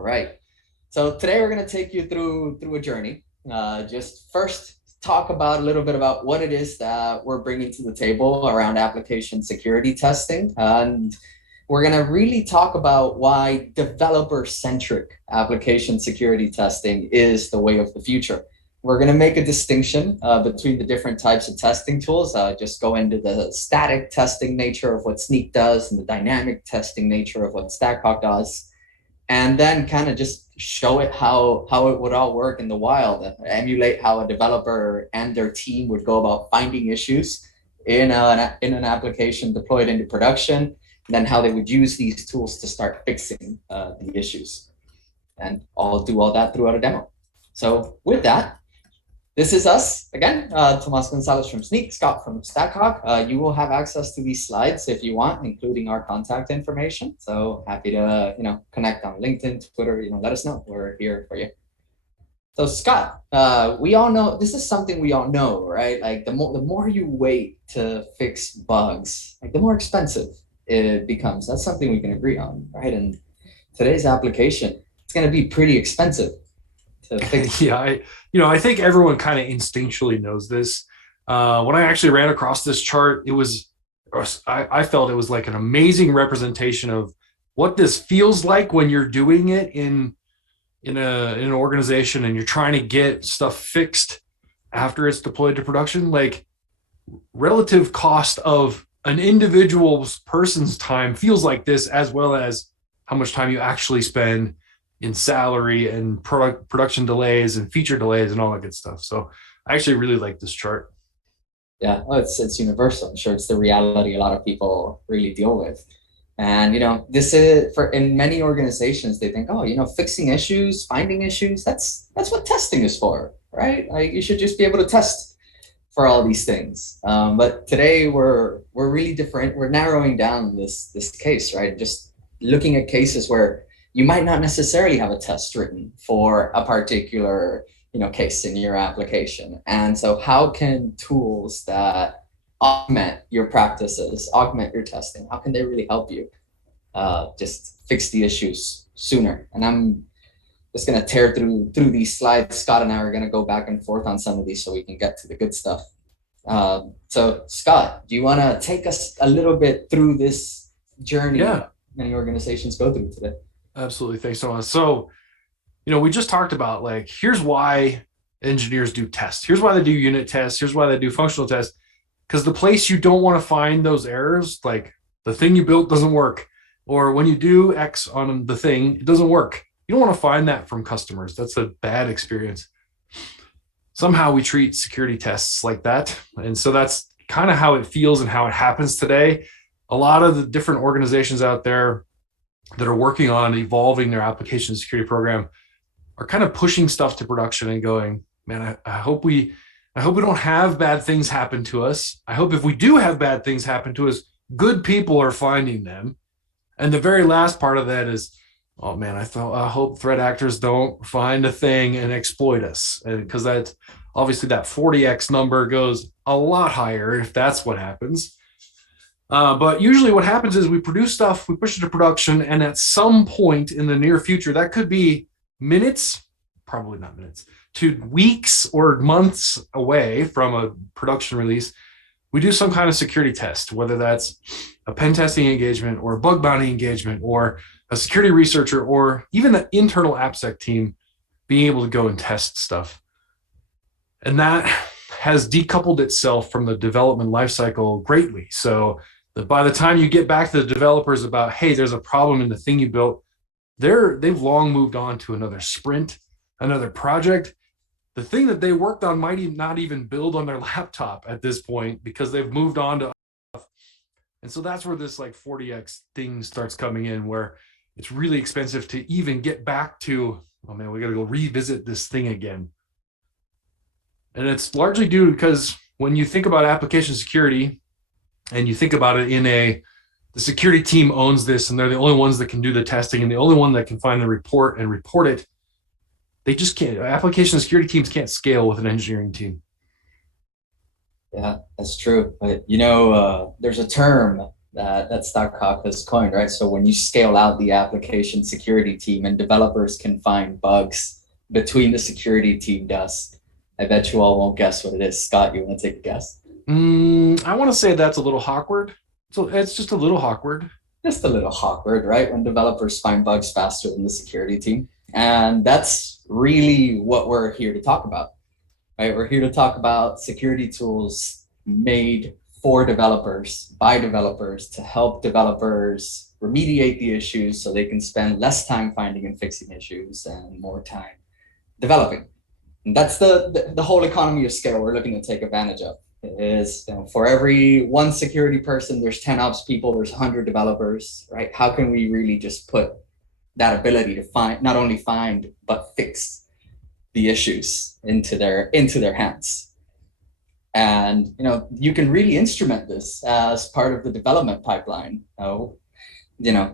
All right. So today we're going to take you through a journey. Just first talk about a little bit about what it is that we're bringing to the table around application security testing. And we're going to really talk about why developer-centric application security testing is the way of the future. We're going to make a distinction between the different types of testing tools, just go into the static testing nature of what Snyk does and the dynamic testing nature of what Stackhawk does, and then kind of just show it how it would all work in the wild, emulate how a developer and their team would go about finding issues in an application deployed into production, and then how they would use these tools to start fixing the issues. And I'll do all that throughout a demo. So with that, this is us again, Tomas Gonzalez from Snyk, Scott from Stackhawk. You will have access to these slides if you want, including our contact information. So happy to connect on LinkedIn, Twitter. Let us know. We're here for you. So Scott, we all know this is something we all know, right? Like the more you wait to fix bugs, like the more expensive it becomes. That's something we can agree on, right? And today's application, it's going to be pretty expensive. Yeah, I think everyone kind of instinctually knows this. When I actually ran across this chart, I felt it was like an amazing representation of what this feels like when you're doing it in an organization and you're trying to get stuff fixed after it's deployed to production. Like relative cost of an individual person's time feels like this, as well as how much time you actually spend in salary and production delays and feature delays and all that good stuff. So I actually really like this chart. Yeah, well, it's universal. I'm sure it's the reality a lot of people really deal with. And this is in many organizations, they think, fixing issues, finding issues, that's what testing is for, right? Like you should just be able to test for all these things. But today we're really different. We're narrowing down this case, right? Just looking at cases where you might not necessarily have a test written for a particular case in your application. And so how can tools that augment your practices, augment your testing, how can they really help you just fix the issues sooner? And I'm just going to tear through these slides. Scott and I are going to go back and forth on some of these so we can get to the good stuff. So Scott, do you want to take us a little bit through this journey many organizations go through today? Absolutely. Thanks so much. So, we just talked about here's why engineers do tests. Here's why they do unit tests. Here's why they do functional tests. Because the place you don't want to find those errors, like the thing you built doesn't work, or when you do X on the thing, it doesn't work. You don't want to find that from customers. That's a bad experience. Somehow we treat security tests like that. And so that's kind of how it feels and how it happens today. A lot of the different organizations out there that are working on evolving their application security program are kind of pushing stuff to production and going, man, I hope we don't have bad things happen to us. I hope if we do have bad things happen to us, good people are finding them. And the very last part of that is, oh man, I hope threat actors don't find a thing and exploit us. Because that obviously that 40x number goes a lot higher if that's what happens. But usually what happens is we produce stuff, we push it to production, and at some point in the near future, that could be minutes, probably not minutes, to weeks or months away from a production release, we do some kind of security test, whether that's a pen testing engagement or a bug bounty engagement or a security researcher or even the internal AppSec team being able to go and test stuff. And that has decoupled itself from the development lifecycle greatly. So by the time you get back to the developers about, hey, there's a problem in the thing you built, they've long moved on to another sprint, another project. The thing that they worked on might not even build on their laptop at this point because they've moved on to stuff. And so that's where this 40x thing starts coming in, where it's really expensive to even get back to, oh man, we got to go revisit this thing again. And it's largely due because when you think about application security and you think about it in the security team owns this and they're the only ones that can do the testing and the only one that can find the report and report it, they just can't. Application security teams can't scale with an engineering team. Yeah, that's true. But there's a term that Stackhawk has coined, right? So when you scale out the application security team and developers can find bugs between the security team does, I bet you all won't guess what it is. Scott, you want to take a guess? I want to say that's a little awkward. So it's just a little awkward. Just a little awkward, right? When developers find bugs faster than the security team. And that's really what we're here to talk about, right? We're here to talk about security tools made for developers, by developers, to help developers remediate the issues so they can spend less time finding and fixing issues and more time developing. And that's the whole economy of scale we're looking to take advantage of. Is, you know, for every one security person, there's 10 ops people, there's 100 developers, right? How can we really just put that ability to find, not only find, but fix the issues into their hands? And, you know, you can really instrument this as part of the development pipeline. You know,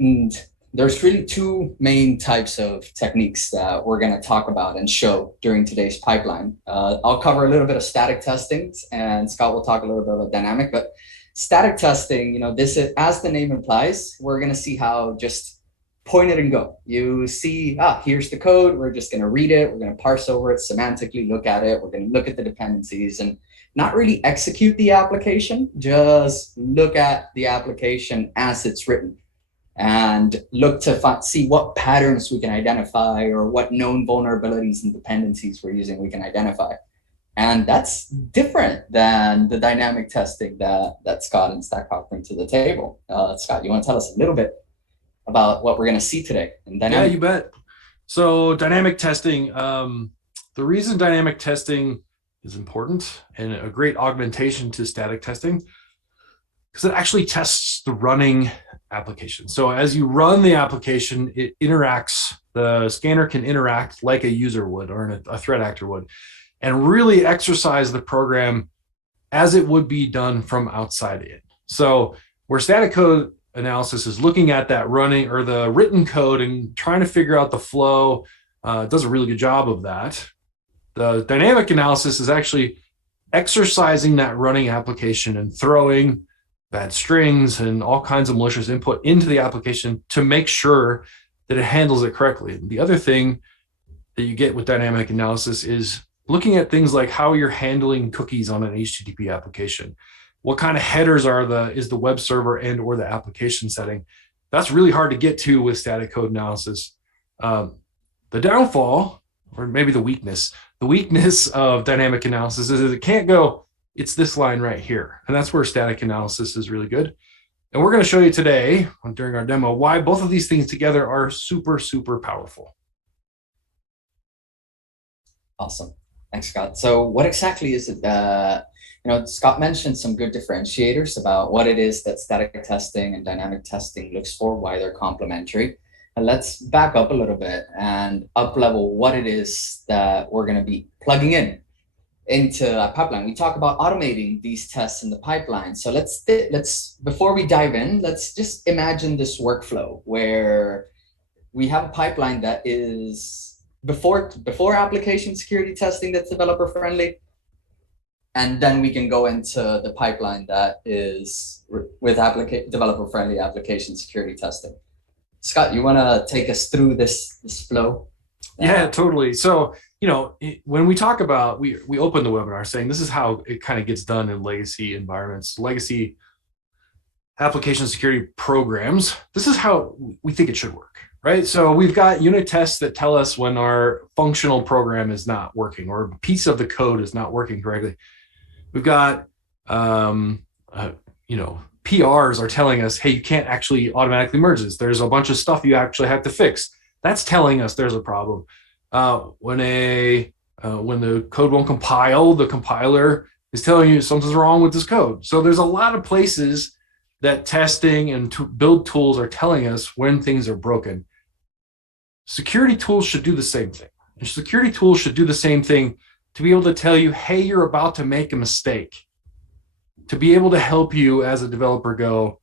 and there's really two main types of techniques that we're going to talk about and show during today's pipeline. I'll cover a little bit of static testing, and Scott will talk a little bit about dynamic. But static testing, you know, this is, as the name implies, we're going to see how just point it and go. You see, here's the code. We're just going to read it. We're going to parse over it, semantically look at it. We're going to look at the dependencies and not really execute the application, just look at the application as it's written and look to see what patterns we can identify or what known vulnerabilities and dependencies we're using we can identify. And that's different than the dynamic testing that Scott and Stackhawk bring to the table. Scott, you want to tell us a little bit about what we're going to see today in dynamic? Yeah, you bet. So dynamic testing, the reason dynamic testing is important and a great augmentation to static testing, because it actually tests the running application. So as you run the application, it interacts, the scanner can interact like a user would or a threat actor would, and really exercise the program as it would be done from outside in. So where static code analysis is looking at that running or the written code and trying to figure out the flow, does a really good job of that. The dynamic analysis is actually exercising that running application and throwing bad strings and all kinds of malicious input into the application to make sure that it handles it correctly. The other thing that you get with dynamic analysis is looking at things like how you're handling cookies on an HTTP application. What kind of headers is the web server and or the application setting? That's really hard to get to with static code analysis. The downfall, or maybe the weakness of dynamic analysis is it can't go, it's this line right here. And that's where static analysis is really good. And we're going to show you today during our demo why both of these things together are super, super powerful. Awesome. Thanks, Scott. So what exactly is it that, you know, Scott mentioned some good differentiators about what it is that static testing and dynamic testing looks for, why they're complementary. And let's back up a little bit and up level what it is that we're going to be plugging into a pipeline. We talk about automating these tests in the pipeline. So let's before we dive in, let's just imagine this workflow where we have a pipeline that is before application security testing that's developer friendly, and then we can go into the pipeline that is with developer friendly application security testing. Scott, you want to take us through this flow? Yeah, totally. So, you know, when we talk about, we open the webinar saying this is how it kind of gets done in legacy environments, legacy application security programs. This is how we think it should work, right? So we've got unit tests that tell us when our functional program is not working or a piece of the code is not working correctly. We've got, you know, PRs are telling us, hey, you can't actually automatically merge this. There's a bunch of stuff you actually have to fix. That's telling us there's a problem. When the code won't compile, the compiler is telling you something's wrong with this code. So there's a lot of places that testing and build tools are telling us when things are broken. Security tools should do the same thing. And security tools should do the same thing to be able to tell you, hey, you're about to make a mistake. To be able to help you as a developer go,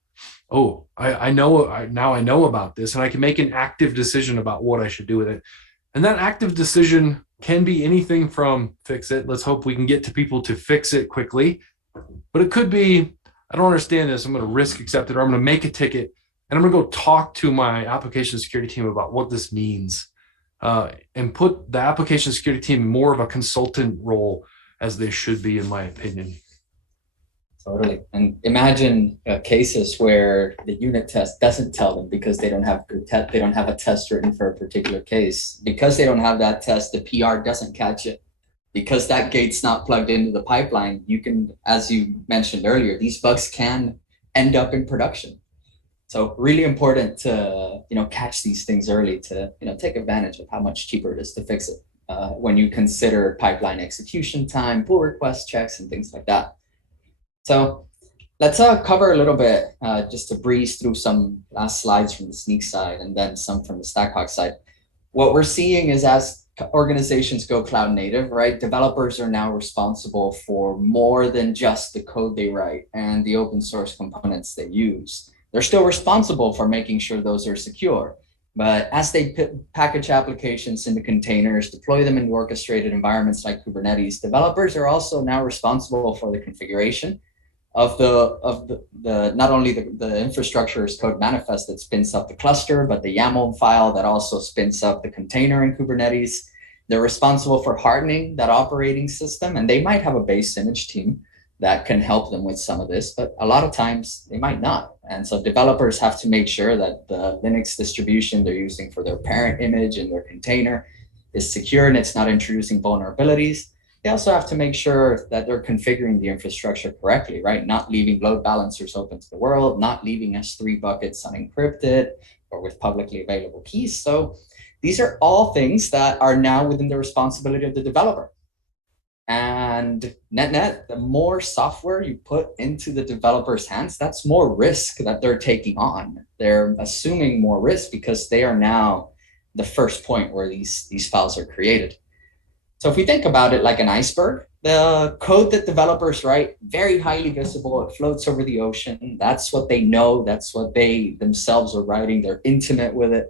oh, now I know about this, and I can make an active decision about what I should do with it. And that active decision can be anything from fix it. Let's hope we can get to people to fix it quickly. But it could be, I don't understand this. I'm going to risk accept it, or I'm going to make a ticket and I'm going to go talk to my application security team about what this means, and put the application security team in more of a consultant role as they should be, in my opinion. Totally. And imagine cases where the unit test doesn't tell them because they don't have they don't have a test written for a particular case. Because they don't have that test, the PR doesn't catch it. Because that gate's not plugged into the pipeline, you can, as you mentioned earlier, these bugs can end up in production. So really important to, catch these things early to, take advantage of how much cheaper it is to fix it when you consider pipeline execution time, pull request checks, and things like that. So let's cover a little bit, just to breeze through some last slides from the Snyk side and then some from the Stackhawk side. What we're seeing is as organizations go cloud native, right? Developers are now responsible for more than just the code they write and the open source components they use. They're still responsible for making sure those are secure. But as they package applications into containers, deploy them into orchestrated environments like Kubernetes, developers are also now responsible for the configuration of the not only the infrastructure as code manifest that spins up the cluster, but the YAML file that also spins up the container in Kubernetes. They're responsible for hardening that operating system, and they might have a base image team that can help them with some of this, but a lot of times they might not. And so developers have to make sure that the Linux distribution they're using for their parent image and their container is secure and it's not introducing vulnerabilities. They also have to make sure that they're configuring the infrastructure correctly, right? Not leaving load balancers open to the world, not leaving S3 buckets unencrypted or with publicly available keys. So these are all things that are now within the responsibility of the developer. And net, the more software you put into the developer's hands, that's more risk that they're taking on. They're assuming more risk because they are now the first point where these files are created. So if we think about it like an iceberg, the code that developers write, very highly visible, it floats over the ocean. That's what they know. That's what they themselves are writing. They're intimate with it.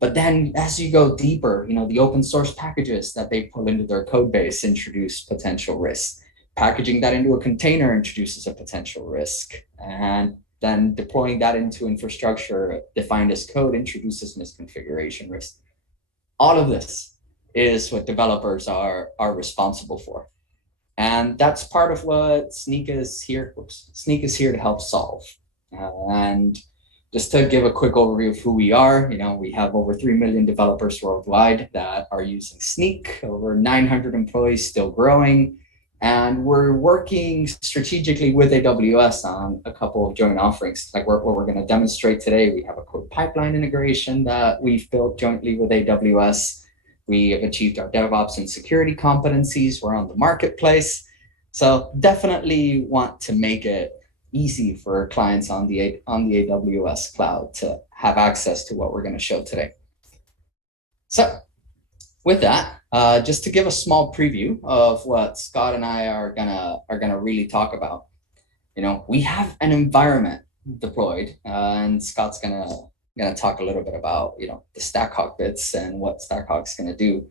But then as you go deeper, the open source packages that they pull into their code base introduce potential risks. Packaging that into a container introduces a potential risk. And then deploying that into infrastructure defined as code introduces misconfiguration risk. All of this is what developers are responsible for. And that's part of what Snyk is here. Snyk is here to help solve. And just to give a quick overview of who we are, we have over 3 million developers worldwide that are using Snyk, over 900 employees, still growing. And we're working strategically with AWS on a couple of joint offerings. Like what we're going to demonstrate today, we have a code pipeline integration that we've built jointly with AWS. We have achieved our DevOps and security competencies. We're on the marketplace. So definitely want to make it easy for clients on the AWS cloud to have access to what we're going to show today. So with that, just to give a small preview of what Scott and I are gonna really talk about. We have an environment deployed, and Scott's gonna talk a little bit about the Stackhawk bits and what Stackhawk's gonna do.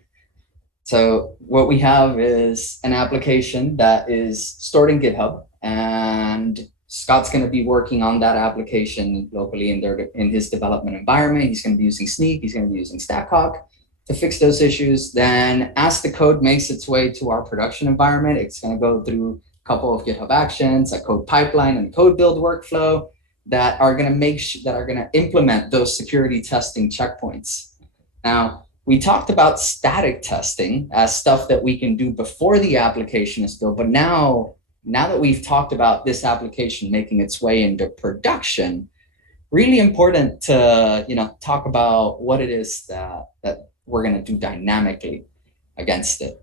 So what we have is an application that is stored in GitHub, and Scott's going to be working on that application locally in his development environment. He's going to be using Snyk. He's going to be using Stackhawk to fix those issues. Then as the code makes its way to our production environment, it's going to go through a couple of GitHub actions, a code pipeline, and a code build workflow that are going to implement those security testing checkpoints. Now, we talked about static testing as stuff that we can do before the application is built, but now that we've talked about this application making its way into production, really important to talk about what it is that we're going to do dynamically against it.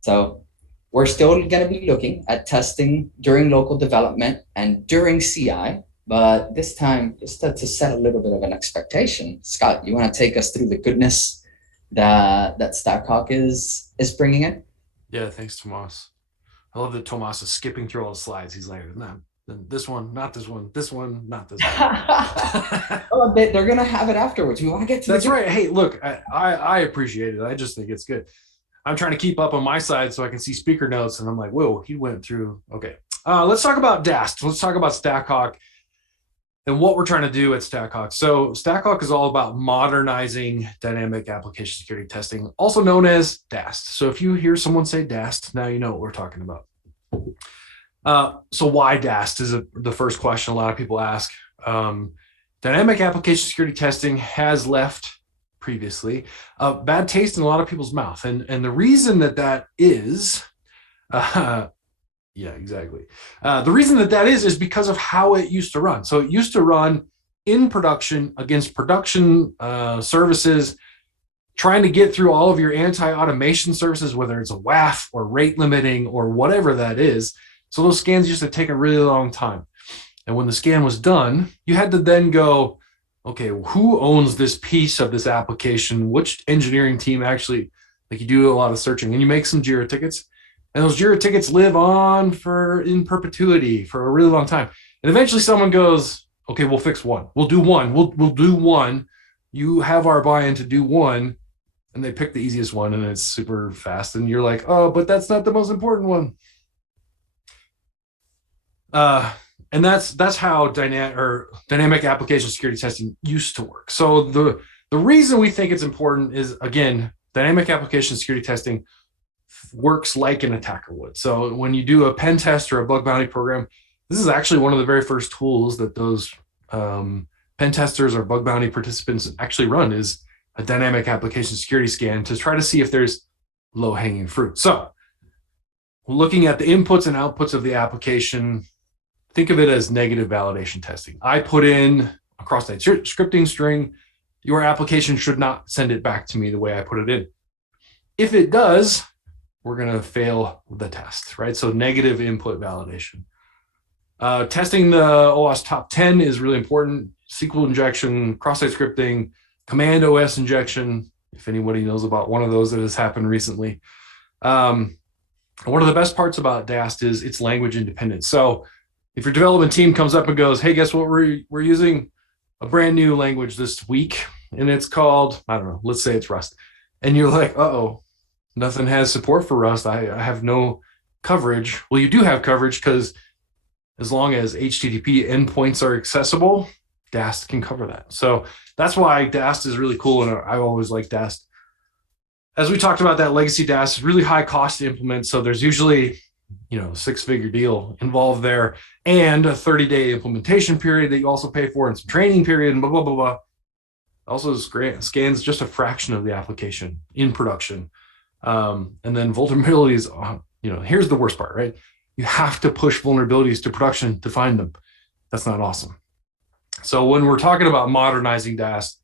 So we're still going to be looking at testing during local development and during CI, but this time just to set a little bit of an expectation. Scott, you want to take us through the goodness that Stackhawk is bringing in? Yeah, thanks, Tomas. I love that Tomas is skipping through all the slides. He's like, no, this one, not this one, this one, not this one. Oh, they're going to have it afterwards. We want to get to That's right. Hey, look, I appreciate it. I just think it's good. I'm trying to keep up on my side so I can see speaker notes. And I'm like, whoa, he went through. Okay. Let's talk about Dast. Let's talk about Stackhawk and what we're trying to do at Stackhawk. So Stackhawk is all about modernizing dynamic application security testing, also known as Dast. So if you hear someone say Dast, now you know what we're talking about. So why Dast is the first question a lot of people ask. Dynamic application security testing has left previously a bad taste in a lot of people's mouth. And the reason that is, yeah, exactly. The reason that is because of how it used to run. So it used to run in production against production services, trying to get through all of your anti-automation services, whether it's a WAF or rate limiting or whatever that is. So those scans used to take a really long time. And when the scan was done, you had to then go, okay, who owns this piece of this application? Which engineering team actually, like you do a lot of searching and you make some JIRA tickets. And those JIRA tickets live on in perpetuity for a really long time. And eventually someone goes, okay, we'll fix one. We'll do one. We'll do one. You have our buy-in to do one. And they pick the easiest one and it's super fast. And you're like, oh, but that's not the most important one. And that's how dynamic application security testing used to work. So the reason we think it's important is, again, dynamic application security testing works like an attacker would. So when you do a pen test or a bug bounty program, this is actually one of the very first tools that those pen testers or bug bounty participants actually run, is a dynamic application security scan to try to see if there's low-hanging fruit. So looking at the inputs and outputs of the application, think of it as negative validation testing. I put in a cross-site scripting string. Your application should not send it back to me the way I put it in. If it does, we're going to fail the test, right? So negative input validation. Testing the OWASP top 10 is really important. Sql injection, cross-site scripting, command OS injection, if anybody knows about one of those that has happened recently. One of the best parts about Dast is it's language independent. So if your development team comes up and goes, hey, guess what? We're using a brand new language this week, and it's called, I don't know, let's say it's Rust. And you're like, uh-oh, nothing has support for Rust. I have no coverage. Well, you do have coverage because as long as HTTP endpoints are accessible, Dast can cover that. So that's why Dast is really cool, and I've always liked Dast. As we talked about, that legacy Dast is really high cost to implement, so there's usually, six-figure deal involved there, and a 30-day implementation period that you also pay for, and some training period, and blah, blah, blah, blah. Also scans just a fraction of the application in production. And then vulnerabilities, here's the worst part, right? You have to push vulnerabilities to production to find them. That's not awesome. So when we're talking about modernizing Dast,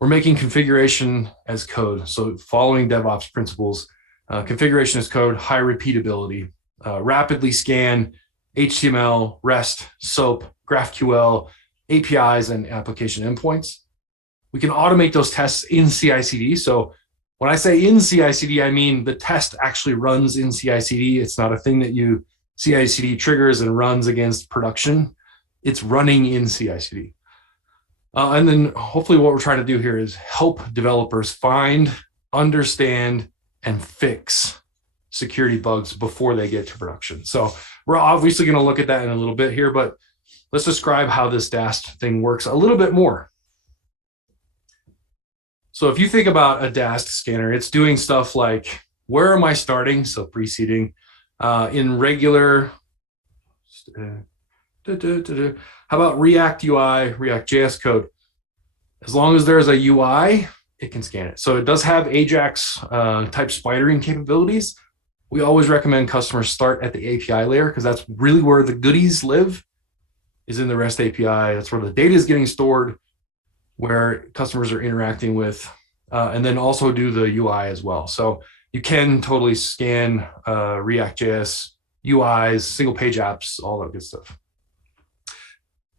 we're making configuration as code. So following DevOps principles, configuration as code, high repeatability, rapidly scan HTML, REST, SOAP, GraphQL, APIs, and application endpoints. We can automate those tests in CI/CD. So when I say in CI/CD, I mean the test actually runs in CI/CD. It's not a thing that you CI/CD triggers and runs against production. It's running in CI/CD. And then hopefully what we're trying to do here is help developers find, understand, and fix security bugs before they get to production. So we're obviously going to look at that in a little bit here, but let's describe how this Dast thing works a little bit more. So if you think about a Dast scanner, it's doing stuff like, where am I starting? So preceding in regular, how about React UI, React.js code? As long as there's a UI, it can scan it. So it does have AJAX type spidering capabilities. We always recommend customers start at the API layer because that's really where the goodies live, is in the REST API. That's where the data is getting stored, where customers are interacting with, and then also do the UI as well. So you can totally scan React.js, UIs, single page apps, all that good stuff.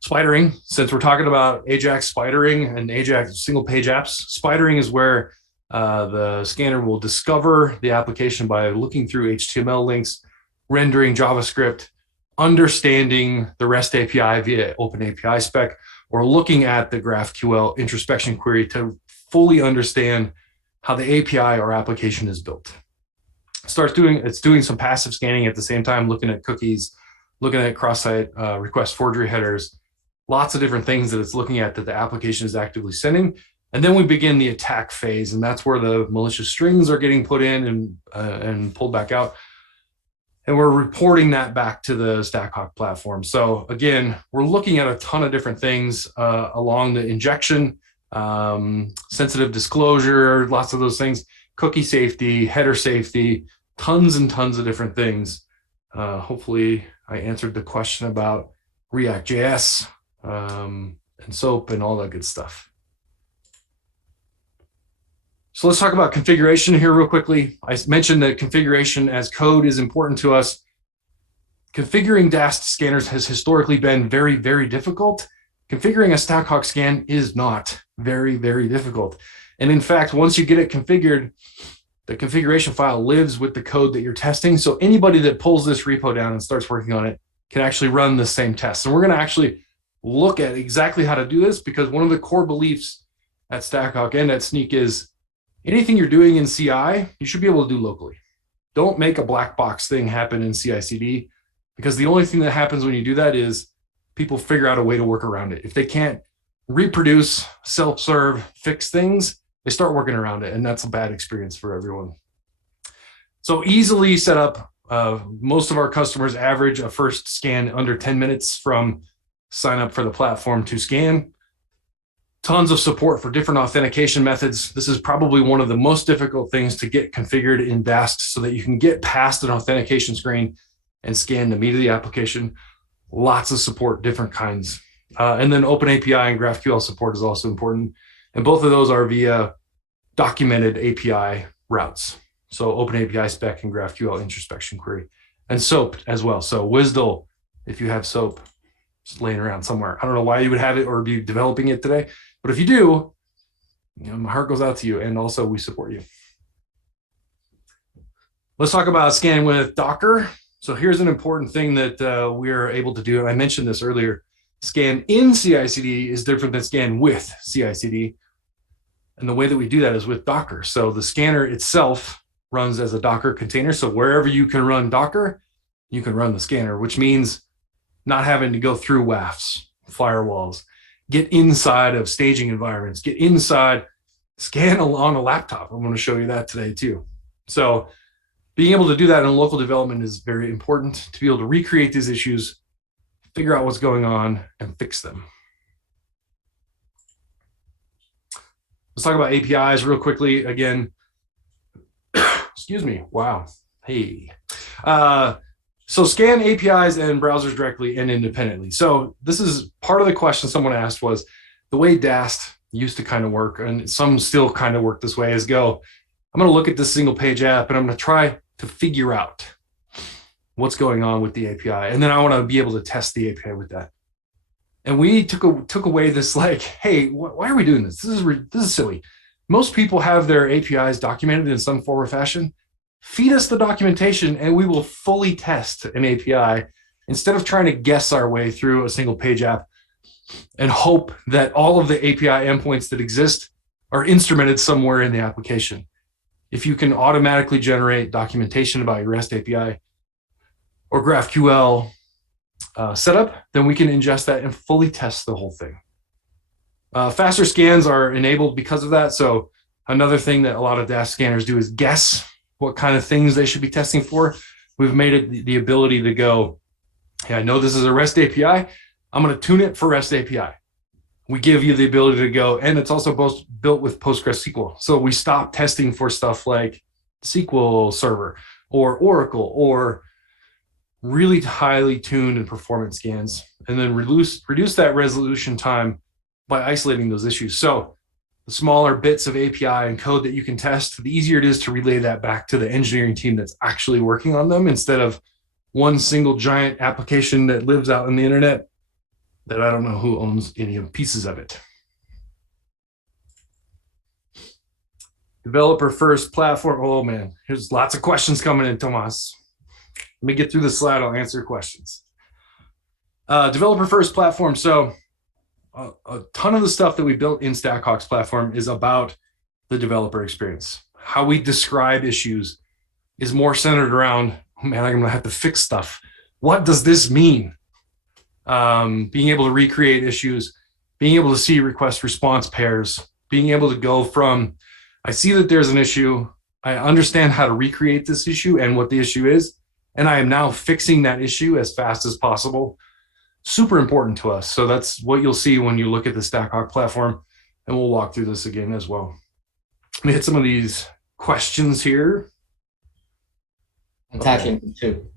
Spidering, since we're talking about AJAX spidering and AJAX single page apps, spidering is where the scanner will discover the application by looking through HTML links, rendering JavaScript, understanding the REST API via OpenAPI spec, or looking at the GraphQL introspection query to fully understand how the API or application is built. It's doing some passive scanning at the same time, looking at cookies, looking at cross-site request forgery headers, lots of different things that it's looking at that the application is actively sending. And then we begin the attack phase, and that's where the malicious strings are getting put in and pulled back out. And we're reporting that back to the Stackhawk platform. So again, we're looking at a ton of different things along the injection, sensitive disclosure, lots of those things, cookie safety, header safety, tons and tons of different things. Hopefully I answered the question about React.js and SOAP and all that good stuff. So let's talk about configuration here real quickly. I mentioned that configuration as code is important to us. Configuring Dast scanners has historically been very, very difficult. Configuring a Stackhawk scan is not very, very difficult. And in fact, once you get it configured, the configuration file lives with the code that you're testing. So anybody that pulls this repo down and starts working on it can actually run the same tests. And we're going to actually look at exactly how to do this, because one of the core beliefs at Stackhawk and at Snyk is anything you're doing in CI, you should be able to do locally. Don't make a black box thing happen in CI/CD, because the only thing that happens when you do that is people figure out a way to work around it. If they can't reproduce, self-serve, fix things, they start working around it, and that's a bad experience for everyone. So easily set up. Most of our customers average a first scan under 10 minutes from sign up for the platform to scan. Tons of support for different authentication methods. This is probably one of the most difficult things to get configured in Dast so that you can get past an authentication screen and scan the meat of the application. Lots of support, different kinds. And then OpenAPI and GraphQL support is also important. And both of those are via documented API routes. So OpenAPI spec and GraphQL introspection query. And SOAP as well. So WSDL, if you have SOAP, just laying around somewhere. I don't know why you would have it or be developing it today. But if you do, my heart goes out to you, and also we support you. Let's talk about scanning with Docker. So here's an important thing that we're able to do, and I mentioned this earlier. Scan in CI/CD is different than scan with CI/CD, and the way that we do that is with Docker. So the scanner itself runs as a Docker container. So wherever you can run Docker, you can run the scanner, which means not having to go through WAFs, firewalls, get inside of staging environments, get inside, scan on a laptop. I'm going to show you that today too. So being able to do that in local development is very important to be able to recreate these issues, figure out what's going on, and fix them. Let's talk about APIs real quickly. Again, excuse me. Wow. Hey. So scan APIs and browsers directly and independently. So this is part of the question someone asked was the way Dast used to kind of work, and some still kind of work this way, is I'm going to look at this single page app and I'm going to try to figure out what's going on with the API. And then I want to be able to test the API with that. And we took away this like, hey, why are we doing this? This is silly. Most people have their APIs documented in some form or fashion. Feed us the documentation and we will fully test an API instead of trying to guess our way through a single page app and hope that all of the API endpoints that exist are instrumented somewhere in the application. If you can automatically generate documentation about your REST API or GraphQL setup, then we can ingest that and fully test the whole thing. Faster scans are enabled because of that. So another thing that a lot of Dast scanners do is guess what kind of things they should be testing for. We've made it the ability to go, hey, I know this is a REST API. I'm going to tune it for REST API. We give you the ability to go, and it's also both built with PostgreSQL. So we stop testing for stuff like SQL Server or Oracle or really highly tuned and performant scans, and then reduce that resolution time by isolating those issues. So the smaller bits of API and code that you can test, the easier it is to relay that back to the engineering team that's actually working on them, instead of one single giant application that lives out in the internet that I don't know who owns any of pieces of it. Developer first platform. Oh man, here's lots of questions coming in, Tomas. Let me get through the slide. I'll answer your questions. Developer first platform. So a ton of the stuff that we built in Stackhawk's platform is about the developer experience. How we describe issues is more centered around, oh man, I'm gonna have to fix stuff. what does this mean? Being able to recreate issues, being able to see request response pairs, being able to go from, I see that there's an issue, I understand how to recreate this issue and what the issue is, and I am now fixing that issue as fast as possible. Super important to us. So that's what you'll see when you look at the Stackhawk platform, and we'll walk through this again as well. Let me hit some of these questions here. I'm tackling them too.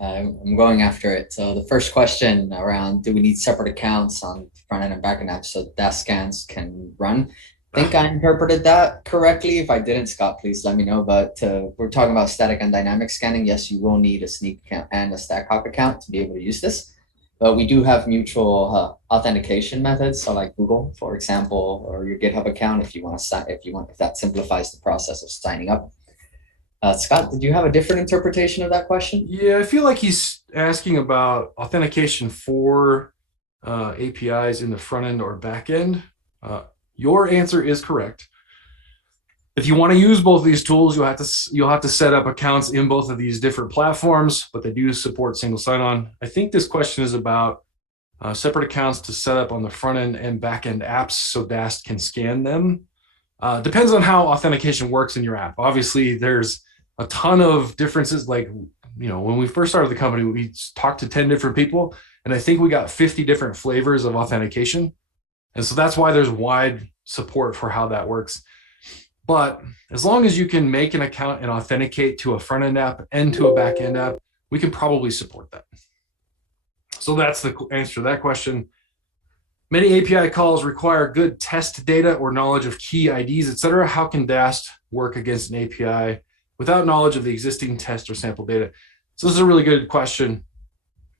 I'm going after it. So the first question around, do we need separate accounts on front end and back end apps so Dast scans can run? I think I interpreted that correctly. If I didn't, Scott, please let me know. But we're talking about static and dynamic scanning. Yes, you will need a Snyk account and a Stackhawk account to be able to use this. But we do have mutual authentication methods. So like Google, for example, or your GitHub account, if that simplifies the process of signing up. Scott, did you have a different interpretation of that question? Yeah, I feel like he's asking about authentication for APIs in the front end or back end. Your answer is correct. If you want to use both of these tools, you'll have to set up accounts in both of these different platforms, but they do support single sign-on. I think this question is about separate accounts to set up on the front end and back end apps so Dast can scan them. Depends on how authentication works in your app. Obviously, there's a ton of differences. Like, when we first started the company, we talked to 10 different people, and I think we got 50 different flavors of authentication. And so that's why there's wide support for how that works. But as long as you can make an account and authenticate to a front end app and to a back end app, we can probably support that. So that's the answer to that question. Many API calls require good test data or knowledge of key IDs, etc. How can Dast work against an API without knowledge of the existing test or sample data? So this is a really good question,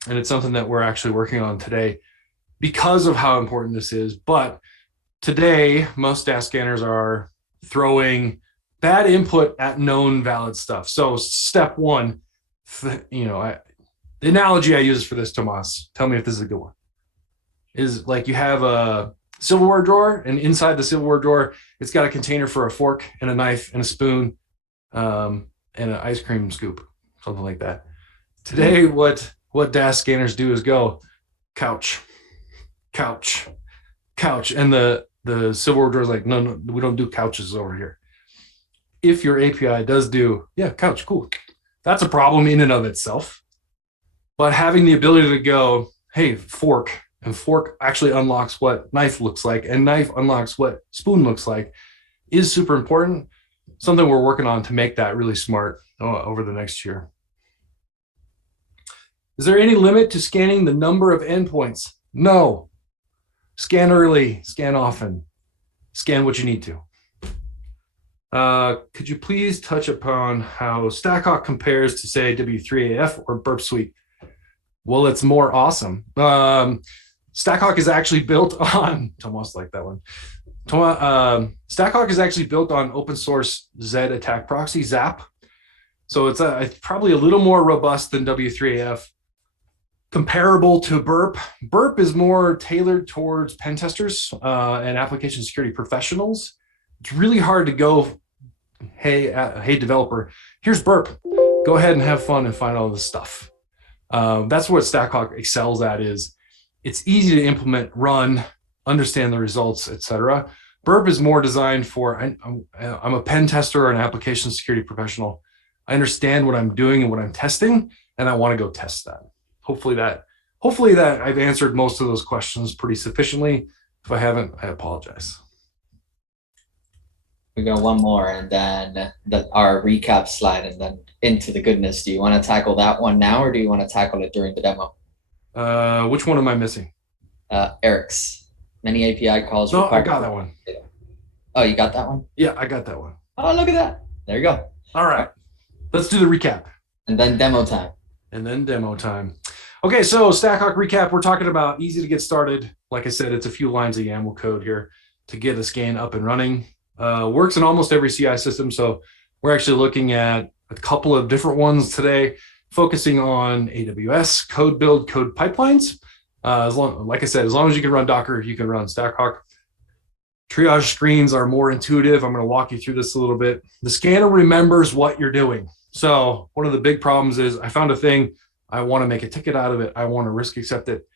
and it's something that we're actually working on today because of how important this is. But today, most Dast scanners are throwing bad input at known valid stuff. So step one, the analogy I use for this, Tomas, tell me if this is a good one, is like you have a silverware drawer, and inside the silverware drawer, it's got a container for a fork and a knife and a spoon and an ice cream scoop, something like that. Today, what Dast scanners do is go couch, couch, couch, and the silverware drawer is like, no, we don't do couches over here. If your API does do, yeah, couch, cool, that's a problem in and of itself. But having the ability to go, hey, fork, and fork actually unlocks what knife looks like, and knife unlocks what spoon looks like, is super important. Something we're working on to make that really smart over the next year. Is there any limit to scanning the number of endpoints? No. Scan early, scan often, scan what you need to. Could you please touch upon how Stackhawk compares to, say, W3AF or Burp Suite? Well, it's more awesome. Stackhawk is actually built on, Tomas like that one. Stackhawk is actually built on open source Z attack proxy, ZAP. So it's probably a little more robust than W3AF. Comparable to Burp. Burp is more tailored towards pen testers and application security professionals. It's really hard to go, hey developer, here's Burp. Go ahead and have fun and find all this stuff. That's what Stackhawk excels at. Is it's easy to implement, run, understand the results, etc. Burp is more designed for, I'm a pen tester or an application security professional. I understand what I'm doing and what I'm testing, and I want to go test that. Hopefully that I've answered most of those questions pretty sufficiently. If I haven't, I apologize. We got one more, and then our recap slide, and then into the goodness. Do you want to tackle that one now, or do you want to tackle it during the demo? Which one am I missing? Eric's. Many API calls. No, I got that one. Oh, you got that one? Yeah, I got that one. Oh, look at that. There you go. All right. Let's do the recap. And then demo time. Okay, so Stackhawk Recap, we're talking about easy to get started. Like I said, it's a few lines of YAML code here to get a scan up and running. Works in almost every CI system. So we're actually looking at a couple of different ones today, focusing on AWS, code build, code pipelines. Like I said, as long as you can run Docker, you can run Stackhawk. Triage screens are more intuitive. I'm going to walk you through this a little bit. The scanner remembers what you're doing. So one of the big problems is I found a thing, I want to make a ticket out of it. I want to risk accept it.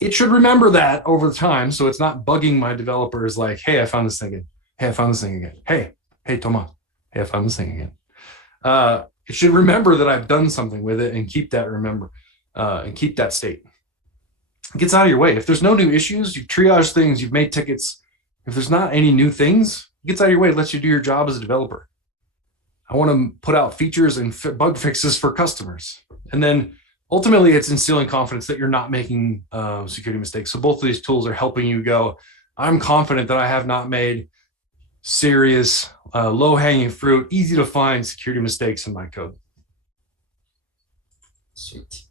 It should remember that over time, so it's not bugging my developers like, hey, I found this thing again. Hey, I found this thing again. Hey, Thomas. Hey, I found this thing again. It should remember that I've done something with it and keep that and keep that state. It gets out of your way. If there's no new issues, you've triaged things, you've made tickets. If there's not any new things, it gets out of your way. It lets you do your job as a developer. I want to put out features and bug fixes for customers. And then ultimately, it's instilling confidence that you're not making security mistakes. So both of these tools are helping you go, I'm confident that I have not made serious, low-hanging fruit, easy to find security mistakes in my code. Sweet.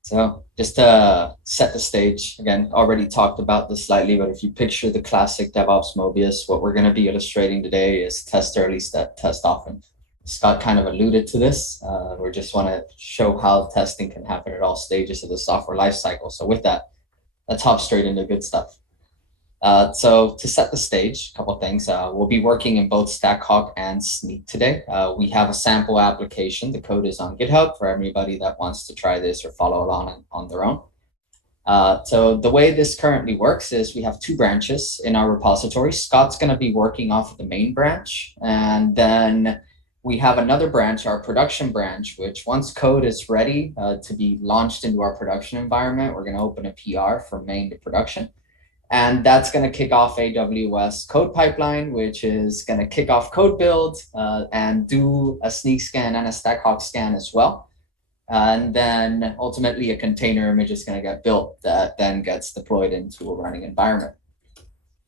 So just to set the stage, again, already talked about this slightly, but if you picture the classic DevOps Mobius, what we're going to be illustrating today is test early, test often. Scott kind of alluded to this. We just want to show how testing can happen at all stages of the software lifecycle. So with that, let's hop straight into good stuff. So to set the stage, a couple of things. We'll be working in both Stackhawk and Snyk today. We have a sample application. The code is on GitHub for everybody that wants to try this or follow along on their own. So the way this currently works is we have two branches in our repository. Scott's going to be working off of the main branch, and then we have another branch, our production branch, which once code is ready to be launched into our production environment, we're going to open a PR from main to production. And that's going to kick off AWS code pipeline, which is going to kick off code build and do a Snyk scan and a Stackhawk scan as well. And then ultimately a container image is going to get built that then gets deployed into a running environment.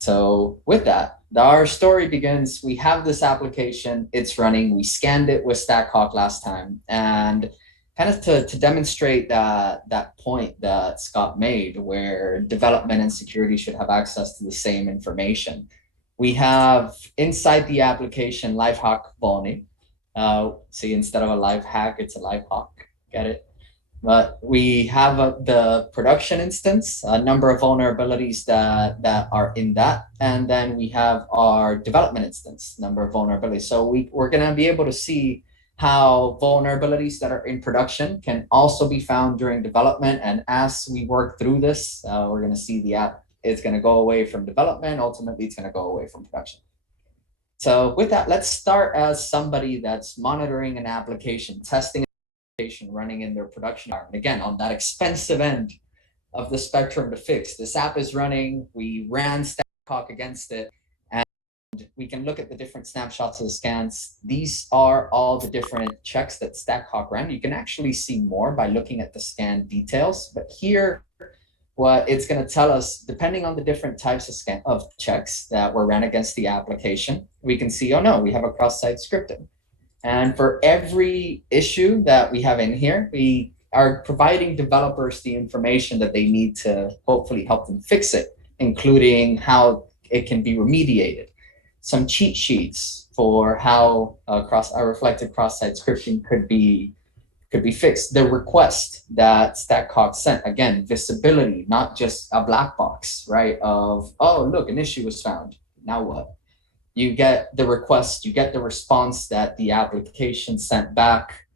So with that, our story begins. We have this application, it's running. We scanned it with Stackhawk last time. And kind of to demonstrate that point that Scott made, where development and security should have access to the same information. We have inside the application LifeHawk vulny. See, instead of a live hack, it's a LifeHawk. Get it? But we have the production instance, a number of vulnerabilities that are in that. And then we have our development instance, number of vulnerabilities. So we're going to be able to see how vulnerabilities that are in production can also be found during development. And as we work through this, we're going to see the app is going to go away from development. Ultimately, it's going to go away from production. So with that, let's start as somebody that's monitoring an application, testing running in their production environment. Again, on that expensive end of the spectrum to fix. This app is running, we ran Stackhawk against it, and we can look at the different snapshots of the scans. These are all the different checks that Stackhawk ran. You can actually see more by looking at the scan details, but here, what it's going to tell us, depending on the different types of checks that were ran against the application, we can see, oh no, we have a cross-site scripting. And for every issue that we have in here, we are providing developers the information that they need to hopefully help them fix it, including how it can be remediated. Some cheat sheets for how a reflected cross-site scripting could be fixed. The request that Stackhawk sent, again, visibility, not just a black box, right? Of, oh, look, an issue was found. Now what? You get the request, you get the response that the application sent back,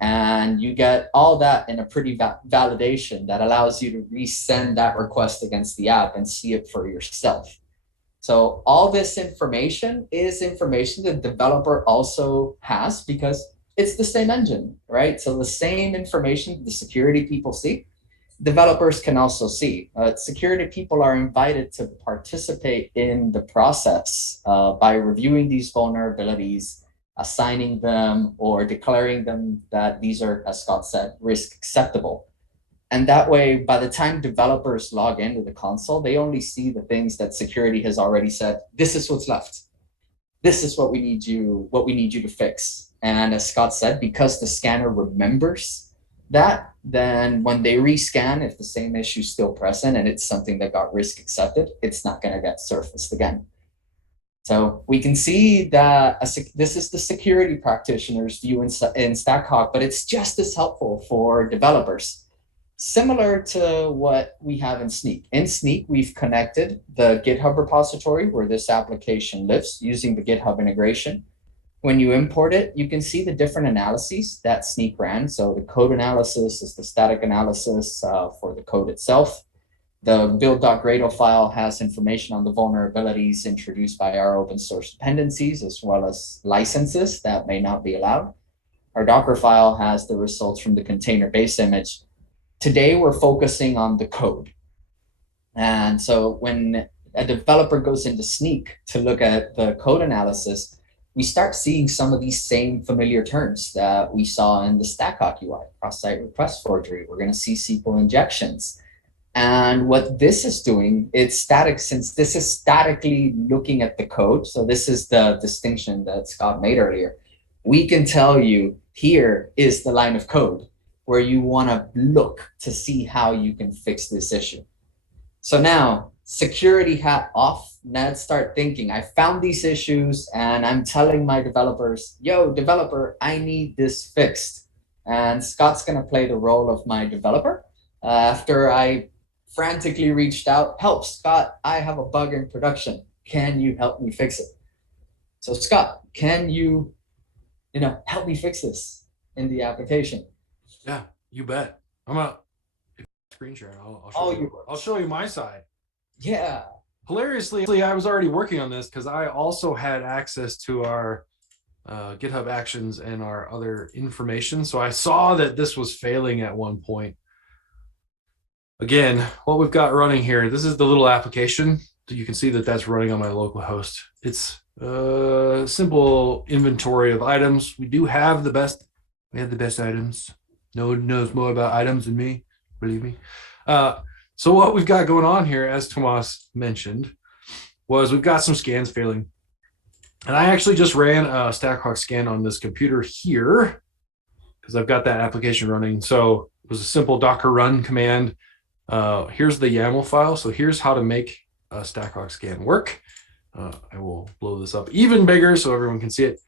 and you get all that in a pretty validation that allows you to resend that request against the app and see it for yourself. So all this information is information the developer also has because it's the same engine, right? So the same information the security people see, developers can also see. Security people are invited to participate in the process by reviewing these vulnerabilities, assigning them, or declaring them that these are, as Scott said, risk acceptable. And that way, by the time developers log into the console, they only see the things that security has already said, this is what's left. This is what we need you to fix. And as Scott said, because the scanner remembers that, then when they rescan, if the same issue is still present and it's something that got risk accepted, it's not going to get surfaced again. So we can see that this is the security practitioner's view in Stackhawk, but it's just as helpful for developers. Similar to what we have in Snyk. In Snyk, we've connected the GitHub repository where this application lives using the GitHub integration. When you import it, you can see the different analyses that Snyk ran. So the code analysis is the static analysis for the code itself. The build.gradle file has information on the vulnerabilities introduced by our open source dependencies, as well as licenses that may not be allowed. Our Docker file has the results from the container base image. Today, we're focusing on the code. And so when a developer goes into Snyk to look at the code analysis, we start seeing some of these same familiar terms that we saw in the Stackhawk UI, cross-site request forgery. We're going to see SQL injections. And what this is doing, it's static, since this is statically looking at the code. So this is the distinction that Scott made earlier. We can tell you here is the line of code where you want to look to see how you can fix this issue. So now, security hat off, let's start thinking. I found these issues and I'm telling my developers, yo, developer, I need this fixed. And Scott's going to play the role of my developer. After I frantically reached out, help, Scott, I have a bug in production. Can you help me fix it? So Scott, can you help me fix this in the application? Yeah, you bet. I'm going to screen share. I'll show you my side. Yeah. Hilariously, I was already working on this because I also had access to our GitHub Actions and our other information. So I saw that this was failing at one point. Again, what we've got running here, this is the little application. You can see that that's running on my local host. It's a simple inventory of items. We have the best items. No one knows more about items than me, believe me. So what we've got going on here, as Tomas mentioned, was we've got some scans failing. And I actually just ran a Stackhawk scan on this computer here because I've got that application running. So it was a simple Docker run command. Here's the YAML file. So here's how to make a Stackhawk scan work. I will blow this up even bigger so everyone can see it.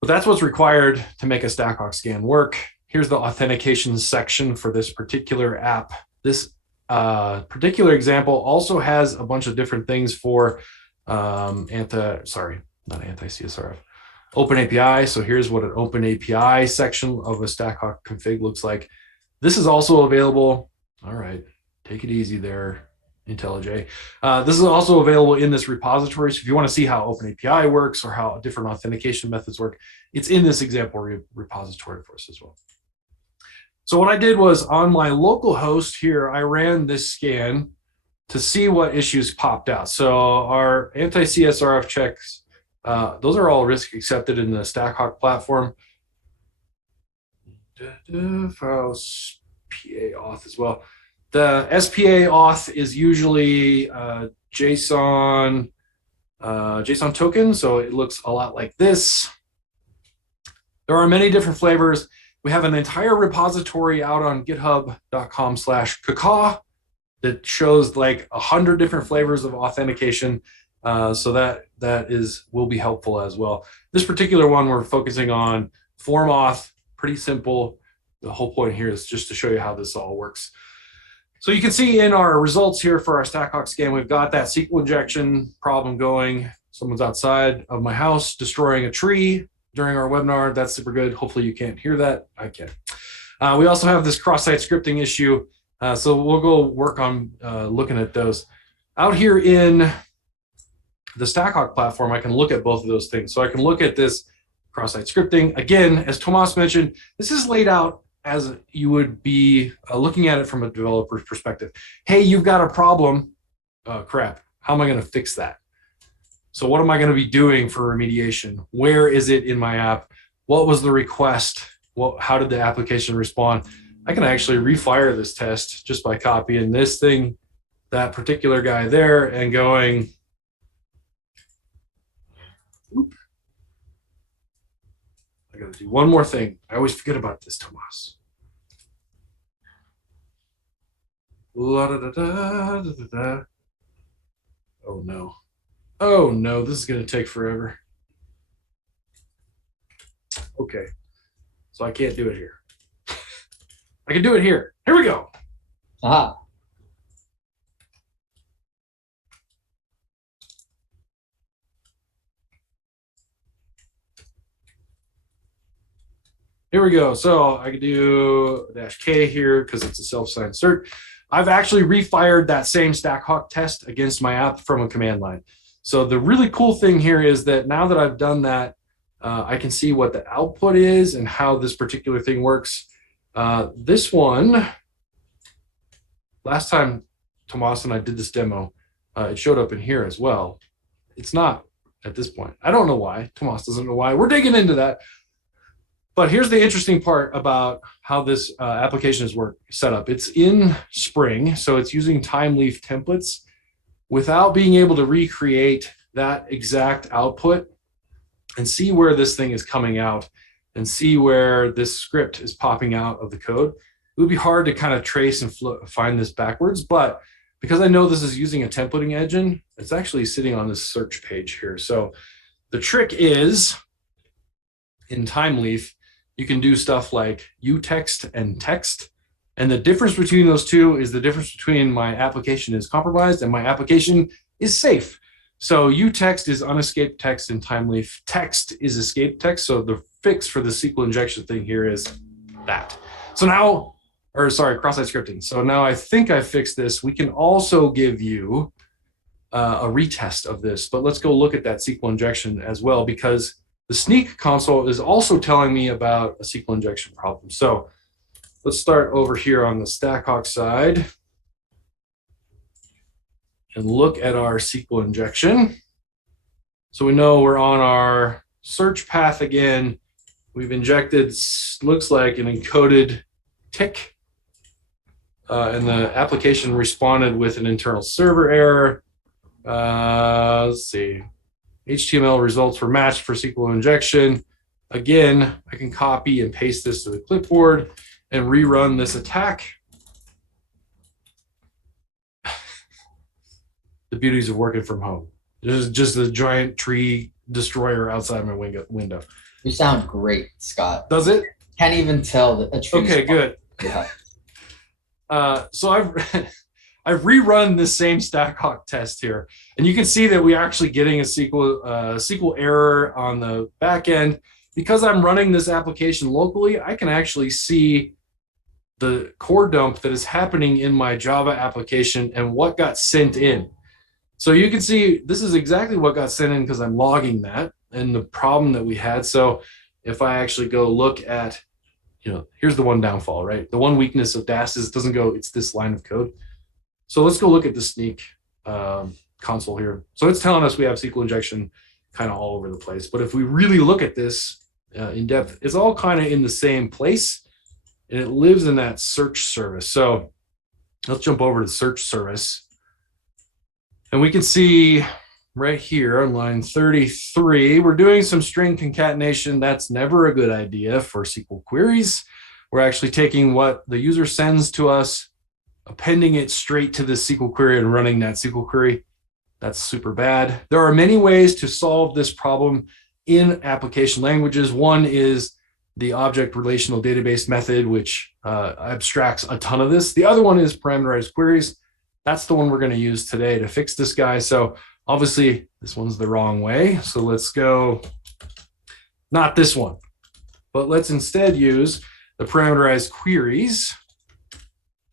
But that's what's required to make a Stackhawk scan work. Here's the authentication section for this particular app. This particular example also has a bunch of different things for OpenAPI. So here's what an OpenAPI section of a Stackhawk config looks like. This is also available. All right, take it easy there, IntelliJ. This is also available in this repository. So if you want to see how OpenAPI works or how different authentication methods work, it's in this example repository for us as well. So what I did was on my local host here, I ran this scan to see what issues popped out. So our anti-CSRF checks, those are all risk accepted in the Stackhawk platform. Files PA auth as well. The SPA auth is usually JSON token, so it looks a lot like this. There are many different flavors. We have an entire repository out on github.com/cacaw that shows like 100 different flavors of authentication. So that will be helpful as well. This particular one, we're focusing on form auth, pretty simple. The whole point here is just to show you how this all works. So you can see in our results here for our Stackhawk scan, we've got that SQL injection problem going. Someone's outside of my house destroying a tree during our webinar. That's super good. Hopefully you can't hear that. I can. We also have this cross-site scripting issue. So we'll go work on looking at those. Out here in the Stackhawk platform, I can look at both of those things. So I can look at this cross-site scripting. Again, as Tomas mentioned, this is laid out as you would be looking at it from a developer's perspective. Hey, you've got a problem. Crap, how am I going to fix that? So what am I going to be doing for remediation? Where is it in my app? What was the request? How did the application respond? I can actually refire this test just by copying this thing, that particular guy there, and going, oop. I got to do one more thing. I always forget about this, Tomas. La, da, da, da, da, da, da. Oh no. Oh no, this is going to take forever. Okay, so I can't do it here. I can do it here. Here we go. Aha. here we go. So I could do -K here because it's a self-signed cert. I've actually refired that same Stackhawk test against my app from a command line. So the really cool thing here is that now that I've done that, I can see what the output is and how this particular thing works. This one, last time Tomas and I did this demo, it showed up in here as well. It's not at this point. I don't know why. Tomas doesn't know why. We're digging into that. But here's the interesting part about how this application is set up. It's in Spring, so it's using time leaf templates without being able to recreate that exact output and see where this thing is coming out and see where this script is popping out of the code. It would be hard to kind of trace and find this backwards, but because I know this is using a templating engine, it's actually sitting on this search page here. So the trick is, in time leaf, you can do stuff like utext and text. And the difference between those two is the difference between my application is compromised and my application is safe. So utext is unescaped text and time leaf text is escaped text. So the fix for the SQL injection thing here is that. So now, or sorry, cross-site scripting. So now I think I fixed this. We can also give you a retest of this, but let's go look at that SQL injection as well, because the Snyk console is also telling me about a SQL injection problem. So let's start over here on the Stackhawk side and look at our SQL injection. So we know we're on our search path again. We've injected, looks like, an encoded tick, and the application responded with an internal server error. Let's see. HTML results were matched for SQL injection. Again, I can copy and paste this to the clipboard and rerun this attack. The beauties of working from home. There's just a giant tree destroyer outside my window. You sound great, Scott. Does it? Can't even tell that a tree. Okay, good. Yeah. So I've rerun this same Stackhawk test here, and you can see that we're actually getting a SQL error on the back end. Because I'm running this application locally, I can actually see the core dump that is happening in my Java application and what got sent in. So you can see this is exactly what got sent in because I'm logging that and the problem that we had. So if I actually go look at, here's the one downfall, right? The one weakness of Dast is it doesn't go, it's this line of code. So let's go look at the Snyk console here. So it's telling us we have SQL injection kind of all over the place. But if we really look at this in depth, it's all kind of in the same place, and it lives in that search service. So let's jump over to the search service. And we can see right here on line 33, we're doing some string concatenation. That's never a good idea for SQL queries. We're actually taking what the user sends to us, appending it straight to the SQL query and running that SQL query. That's super bad. There are many ways to solve this problem in application languages. One is the object relational database method, which abstracts a ton of this. The other one is parameterized queries. That's the one we're going to use today to fix this guy. So obviously this one's the wrong way. So let's go, not this one, but let's instead use the parameterized queries,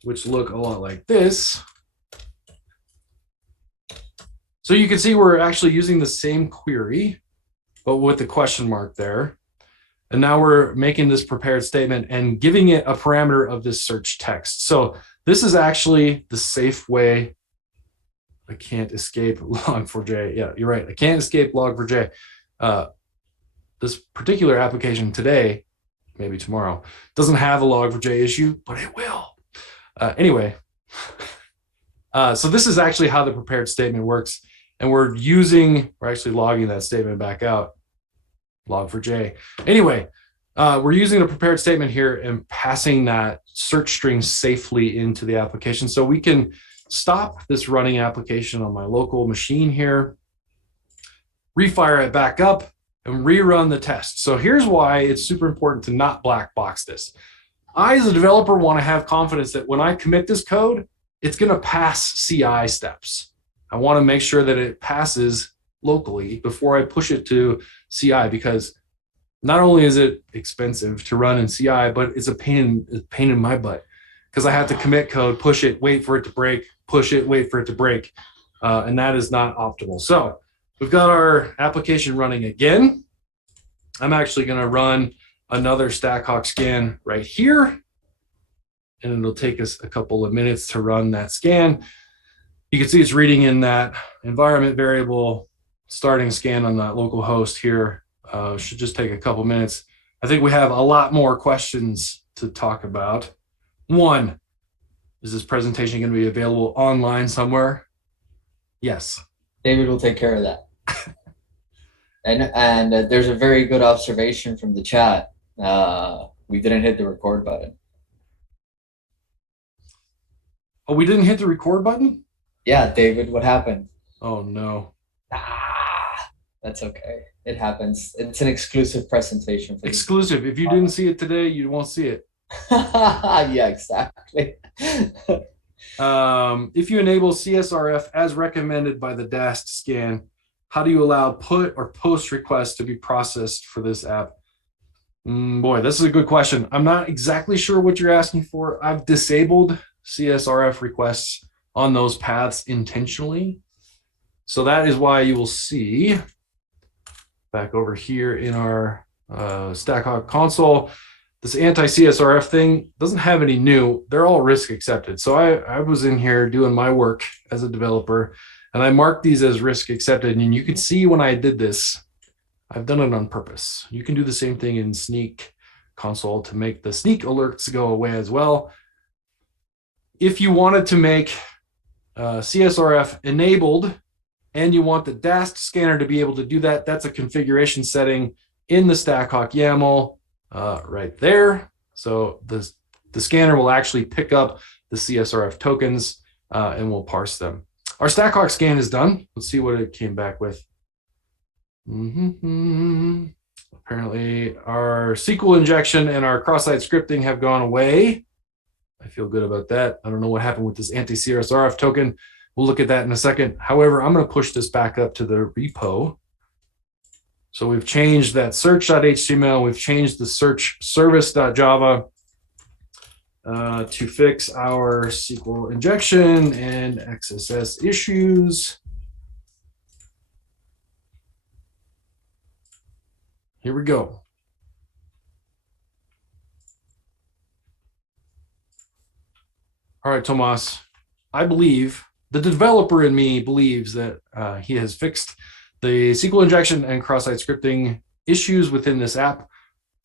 which look a lot like this. So you can see we're actually using the same query, but with the question mark there. And now we're making this prepared statement and giving it a parameter of this search text. So this is actually the safe way. I can't escape log4j. Yeah, you're right. I can't escape log4j. This particular application today, maybe tomorrow, doesn't have a log4j issue, but it will. Anyway, so this is actually how the prepared statement works. And we're actually logging that statement back out, log4j. Anyway, we're using a prepared statement here and passing that search string safely into the application. So we can stop this running application on my local machine here, refire it back up, and rerun the test. So here's why it's super important to not black box this. I, as a developer, want to have confidence that when I commit this code, it's going to pass CI steps. I want to make sure that it passes locally before I push it to CI, because not only is it expensive to run in CI, but it's a pain in my butt because I have to commit code, push it, wait for it to break, push it, wait for it to break. And that is not optimal. So we've got our application running again. I'm actually going to run another Stackhawk scan right here. And it'll take us a couple of minutes to run that scan. You can see it's reading in that environment variable, starting scan on that local host here. Should just take a couple minutes. I think we have a lot more questions to talk about. One, is this presentation going to be available online somewhere? Yes. David will take care of that. and there's a very good observation from the chat. We didn't hit the record button. Oh, we didn't hit the record button? Yeah, David, what happened? Oh, no. That's okay. It happens. It's an exclusive presentation for exclusive. If you didn't see it today, you won't see it. Yeah, exactly. If you enable CSRF as recommended by the Dast scan, how do you allow put or post requests to be processed for this app? Boy, this is a good question. I'm not exactly sure what you're asking for. I've disabled CSRF requests on those paths intentionally. So that is why you will see back over here in our Stackhawk console, this anti-CSRF thing doesn't have any new. They're all risk accepted. So I was in here doing my work as a developer, and I marked these as risk accepted. And you could see when I did this, I've done it on purpose. You can do the same thing in Snyk console to make the Snyk alerts go away as well. If you wanted to make CSRF enabled, and you want the Dast scanner to be able to do that, that's a configuration setting in the Stackhawk YAML right there. So the scanner will actually pick up the CSRF tokens and we'll parse them. Our Stackhawk scan is done. Let's see what it came back with. Apparently our SQL injection and our cross-site scripting have gone away. I feel good about that. I don't know what happened with this anti-CSRF token. We'll look at that in a second. However, I'm going to push this back up to the repo. So we've changed that search.html. We've changed the search service.java to fix our SQL injection and XSS issues. Here we go. All right, Tomas, I believe the developer in me believes that he has fixed the SQL injection and cross-site scripting issues within this app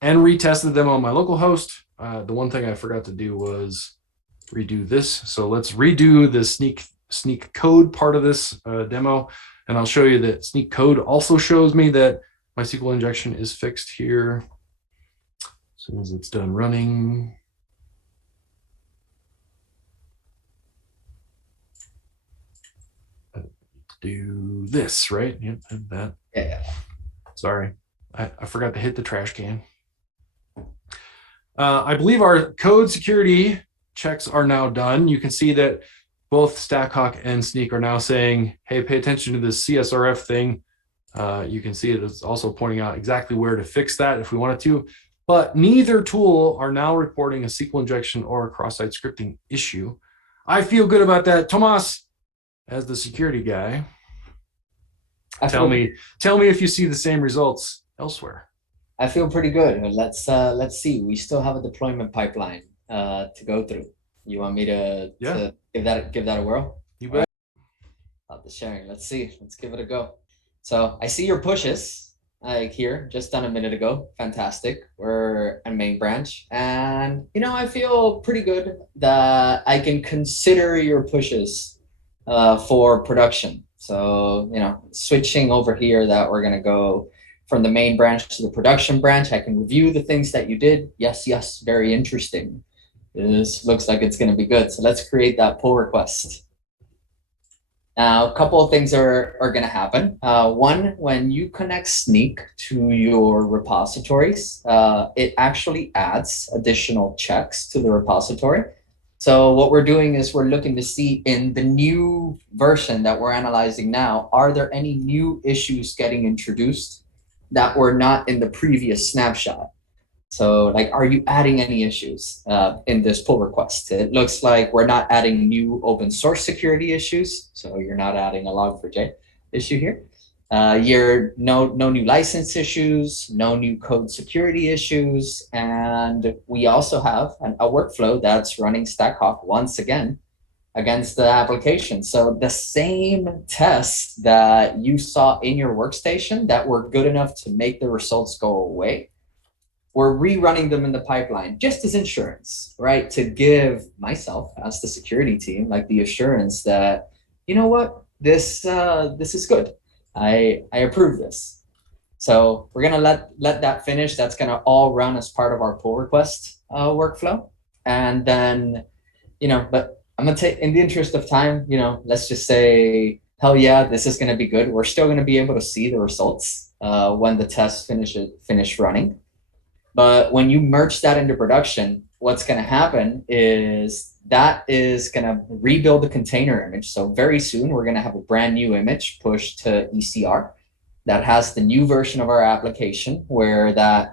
and retested them on my local host. The one thing I forgot to do was redo this. So let's redo the Snyk code part of this demo. And I'll show you that Snyk code also shows me that my SQL injection is fixed here. As soon as it's done running. Do this, right? Yep, that. Yeah. Sorry, I forgot to hit the trash can. I believe our code security checks are now done. You can see that both Stackhawk and Snyk are now saying, hey, pay attention to this CSRF thing. You can see it is also pointing out exactly where to fix that if we wanted to, but neither tool are now reporting a SQL injection or a cross-site scripting issue. I feel good about that. Tomas, as the security guy, tell me if you see the same results elsewhere. I feel pretty good. Let's see. We still have a deployment pipeline to go through. You want me to give that a whirl? You bet. About the sharing. Let's see. Let's give it a go. So I see your pushes here just done a minute ago. Fantastic. We're a main branch, and I feel pretty good that I can consider your pushes for production. So, switching over here that we're going to go from the main branch to the production branch. I can review the things that you did. Yes, very interesting. This looks like it's going to be good. So let's create that pull request. Now, a couple of things are going to happen. One, when you connect Snyk to your repositories, it actually adds additional checks to the repository. So what we're doing is we're looking to see in the new version that we're analyzing now, are there any new issues getting introduced that were not in the previous snapshot. So like, are you adding any issues in this pull request? It looks like we're not adding new open source security issues. So you're not adding a log4j issue here. You're no new license issues, no new code security issues. And we also have a workflow that's running Stackhawk once again against the application. So the same tests that you saw in your workstation that were good enough to make the results go away, we're rerunning them in the pipeline just as insurance, right? To give myself as the security team like the assurance that, you know what, this is good. I approve this. So we're gonna let that finish. That's gonna all run as part of our pull request workflow. And then, but I'm gonna take, in the interest of time, let's just say, hell yeah, this is gonna be good. We're still gonna be able to see the results when the tests finish running. But when you merge that into production, what's going to happen is that is going to rebuild the container image. So very soon, we're going to have a brand new image pushed to ECR that has the new version of our application where those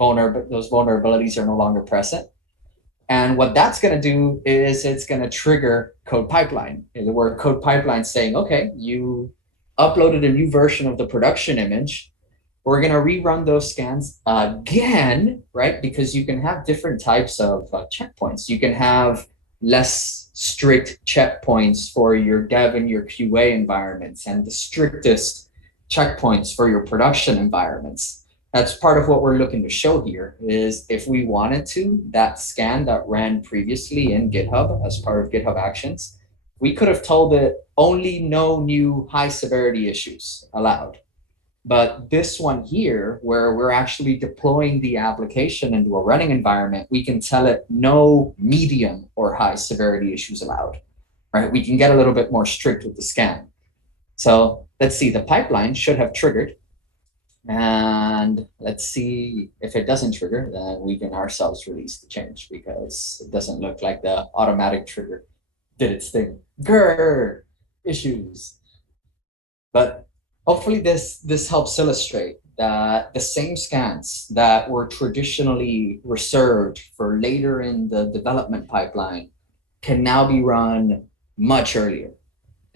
vulnerabilities are no longer present. And what that's going to do is it's going to trigger code pipeline, where code pipeline saying, okay, you uploaded a new version of the production image. We're going to rerun those scans again, right? Because you can have different types of checkpoints. You can have less strict checkpoints for your dev and your QA environments and the strictest checkpoints for your production environments. That's part of what we're looking to show here is if we wanted to, that scan that ran previously in GitHub as part of GitHub Actions, we could have told it only no new high severity issues allowed. But this one here, where we're actually deploying the application into a running environment, we can tell it no medium or high severity issues allowed, right? We can get a little bit more strict with the scan. So let's see, the pipeline should have triggered. And let's see if it doesn't trigger, then we can ourselves release the change because it doesn't look like the automatic trigger did its thing. Grr, issues. But hopefully this helps illustrate that the same scans that were traditionally reserved for later in the development pipeline can now be run much earlier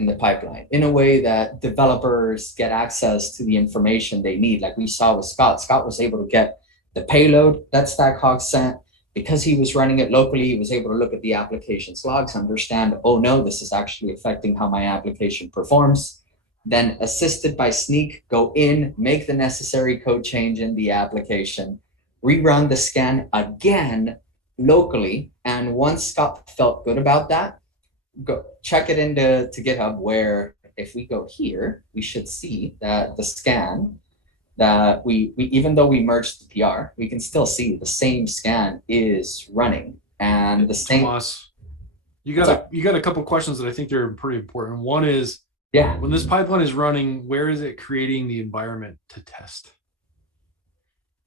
in the pipeline in a way that developers get access to the information they need. Like we saw with Scott. Scott was able to get the payload that Stackhawk sent. Because he was running it locally, he was able to look at the application's logs, understand, oh no, this is actually affecting how my application performs. Then assisted by Snyk, go in, make the necessary code change in the application, rerun the scan again locally. And once Scott felt good about that, go check it into GitHub, where if we go here, we should see that the scan that we even though we merged the PR, we can still see the same scan is running. And the same. Tomas, you got a couple questions that I think they're pretty important. One is, yeah, when this pipeline is running, where is it creating the environment to test?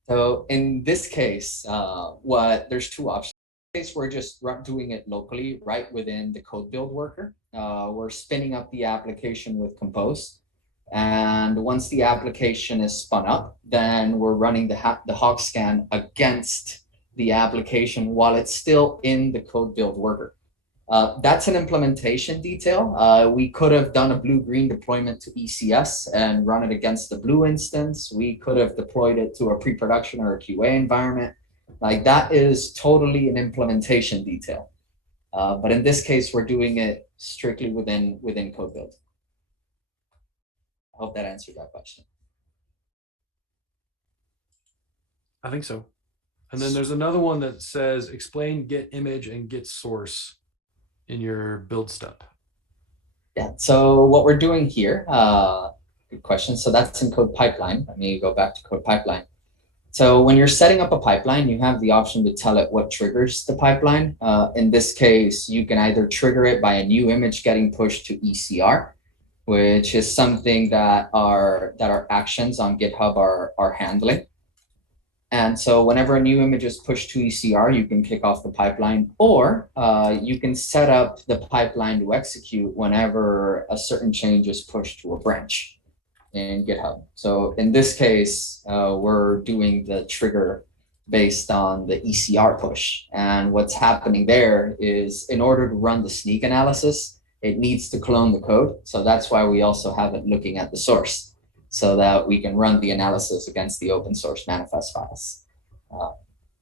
So in this case, there's two options. In this case, we're just doing it locally right within the code build worker. We're spinning up the application with Compose. And once the application is spun up, then we're running the hawk scan against the application while it's still in the code build worker. That's an implementation detail. We could have done a blue-green deployment to ECS and run it against the blue instance. We could have deployed it to a pre-production or a QA environment. Like that is totally an implementation detail. But in this case, we're doing it strictly within code build. I hope that answered that question. I think so. And then there's another one that says, explain get image and get source in your build step. Yeah, so what we're doing here, good question. So that's in code pipeline. Let me go back to code pipeline. So when you're setting up a pipeline, you have the option to tell it what triggers the pipeline. In this case, you can either trigger it by a new image getting pushed to ECR, which is something that our actions on GitHub are handling. And so whenever a new image is pushed to ECR, you can kick off the pipeline, or you can set up the pipeline to execute whenever a certain change is pushed to a branch. in GitHub. So in this case, we're doing the trigger based on the ECR push. And what's happening there is in order to run the Snyk analysis, it needs to clone the code. So that's why we also have it looking at the source so that we can run the analysis against the open source manifest files.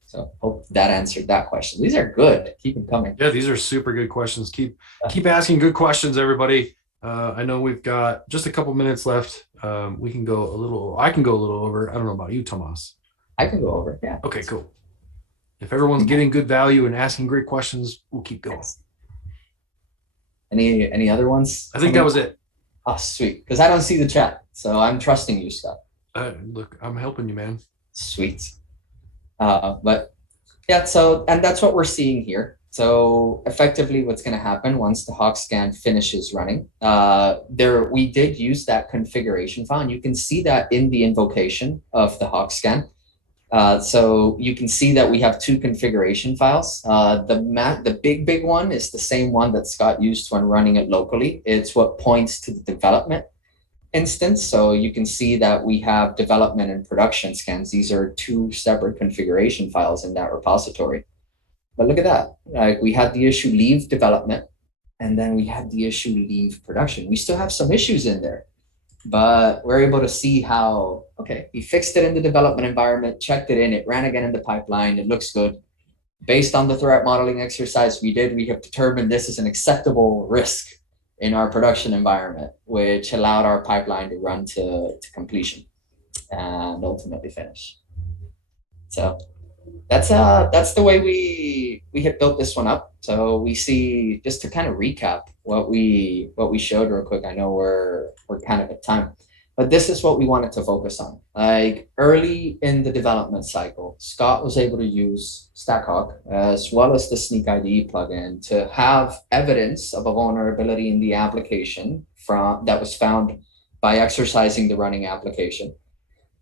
So hope that answered that question. These are good. Keep them coming. Yeah, these are super good questions. Keep asking good questions, everybody. I know we've got just a couple minutes left. We can go a little, I can go a little over. I don't know about you, Tomas. I can go over, yeah. Okay, cool. If everyone's getting good value and asking great questions, we'll keep going. Yes. Any other ones? I think that was it. Oh, sweet. Because I don't see the chat. So I'm trusting you, Scott. Look, I'm helping you, man. Sweet. But yeah, so, and that's what we're seeing here. So effectively what's going to happen once the Hawk scan finishes running, we did use that configuration file, and you can see that in the invocation of the Hawk scan. So you can see that we have two configuration files. The big one is the same one that Scott used when running it locally. It's what points to the development instance. So you can see that we have development and production scans. These are two separate configuration files in that repository. But look at that. Like, we had the issue leave development, and then we had the issue leave production. We still have some issues in there, but we're able to see how, okay, we fixed it in the development environment, checked it in, it ran again in the pipeline, it looks good. Based on the threat modeling exercise we did, we have determined this is an acceptable risk in our production environment, which allowed our pipeline to run to completion and ultimately finish. So that's the way we had built this one up. So we see, just to kind of recap what we showed real quick. I know we're kind of at time, but this is what we wanted to focus on. Like, early in the development cycle, Scott was able to use Stackhawk as well as the Snyk IDE plugin to have evidence of a vulnerability in the application that was found by exercising the running application.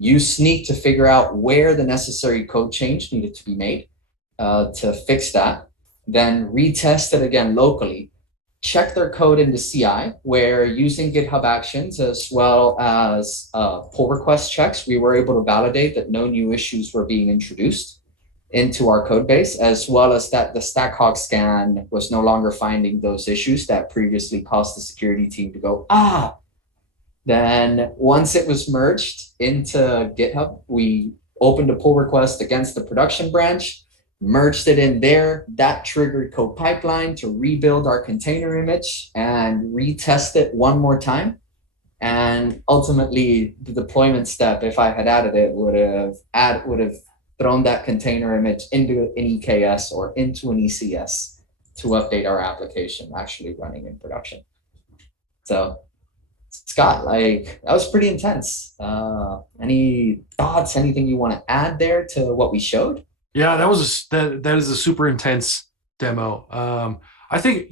Use Snyk to figure out where the necessary code change needed to be made to fix that. Then retest it again locally. Check their code in the CI, where using GitHub Actions as well as pull request checks, we were able to validate that no new issues were being introduced into our code base, as well as that the Stackhawk scan was no longer finding those issues that previously caused the security team to go, Then once it was merged into GitHub, we opened a pull request against the production branch, merged it in there. That triggered code pipeline to rebuild our container image and retest it one more time. And ultimately, the deployment step, if I had added it, would have thrown that container image into an EKS or into an ECS to update our application actually running in production. So Scott, like, that was pretty intense. Any thoughts, anything you want to add there to what we showed? Yeah, that is a super intense demo. I think,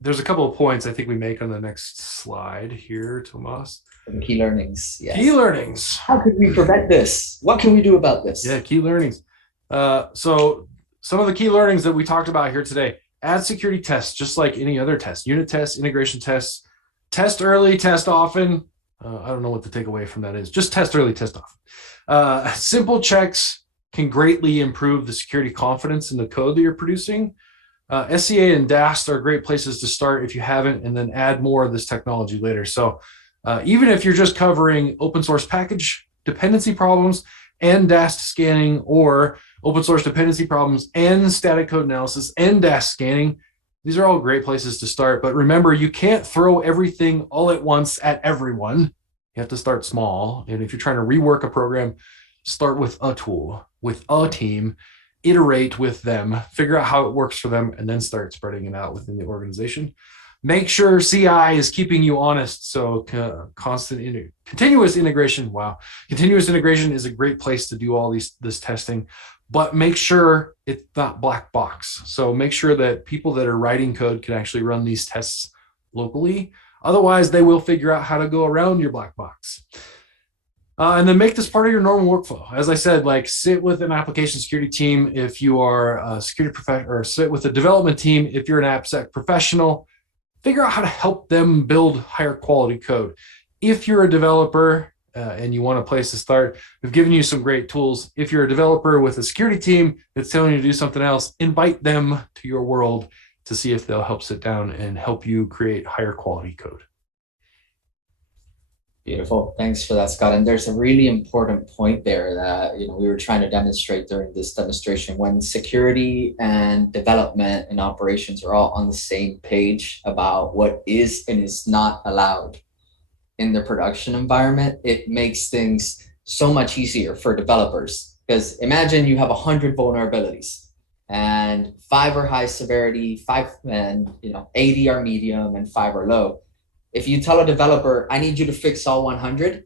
there's a couple of points I think we make on the next slide here, Tomas. The key learnings. Yes. Key learnings. How could we prevent this? What can we do about this? Yeah, key learnings. So some of the key learnings that we talked about here today: add security tests, just like any other test, unit tests, integration tests, test early, test often. I don't know what the takeaway from that is. Just test early, test often. Simple checks can greatly improve the security confidence in the code that you're producing. SCA and Dast are great places to start if you haven't, and then add more of this technology later. So even if you're just covering open source package dependency problems and Dast scanning, or open source dependency problems and static code analysis and Dast scanning, these are all great places to start. But remember, you can't throw everything all at once at everyone. You have to start small. And if you're trying to rework a program, start with a tool, with a team, iterate with them, figure out how it works for them, and then start spreading it out within the organization. Make sure CI is keeping you honest. So continuous integration. Wow. Continuous integration is a great place to do all this testing, but make sure it's not black box. So make sure that people that are writing code can actually run these tests locally. Otherwise, they will figure out how to go around your black box. And then make this part of your normal workflow. As I said, like, sit with an application security team if you are a security professional, or sit with a development team if you're an AppSec professional. Figure out how to help them build higher quality code. If you're a developer and you want a place to start, we've given you some great tools. If you're a developer with a security team that's telling you to do something else, invite them to your world to see if they'll help sit down and help you create higher quality code. Beautiful. Thanks for that, Scott. And there's a really important point there that we were trying to demonstrate during this demonstration. When security and development and operations are all on the same page about what is and is not allowed in the production environment, it makes things so much easier for developers. Because imagine you have 100 vulnerabilities and 5 are high severity, 5 and 80 are medium, and 5 are low. If you tell a developer, I need you to fix all 100,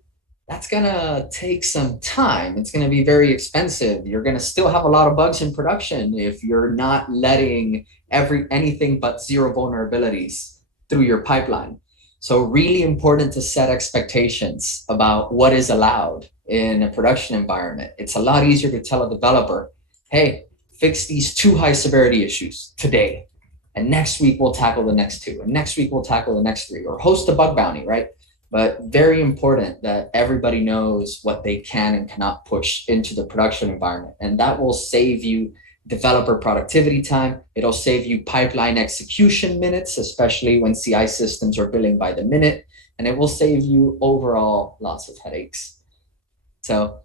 that's going to take some time. It's going to be very expensive. You're going to still have a lot of bugs in production if you're not letting anything but 0 vulnerabilities through your pipeline. So really important to set expectations about what is allowed in a production environment. It's a lot easier to tell a developer, hey, fix these 2 high severity issues today. And next week we'll tackle the next 2, and next week we'll tackle the next 3, or host a bug bounty, right? But very important that everybody knows what they can and cannot push into the production environment. And that will save you developer productivity time. It'll save you pipeline execution minutes, especially when CI systems are billing by the minute. And it will save you overall lots of headaches. So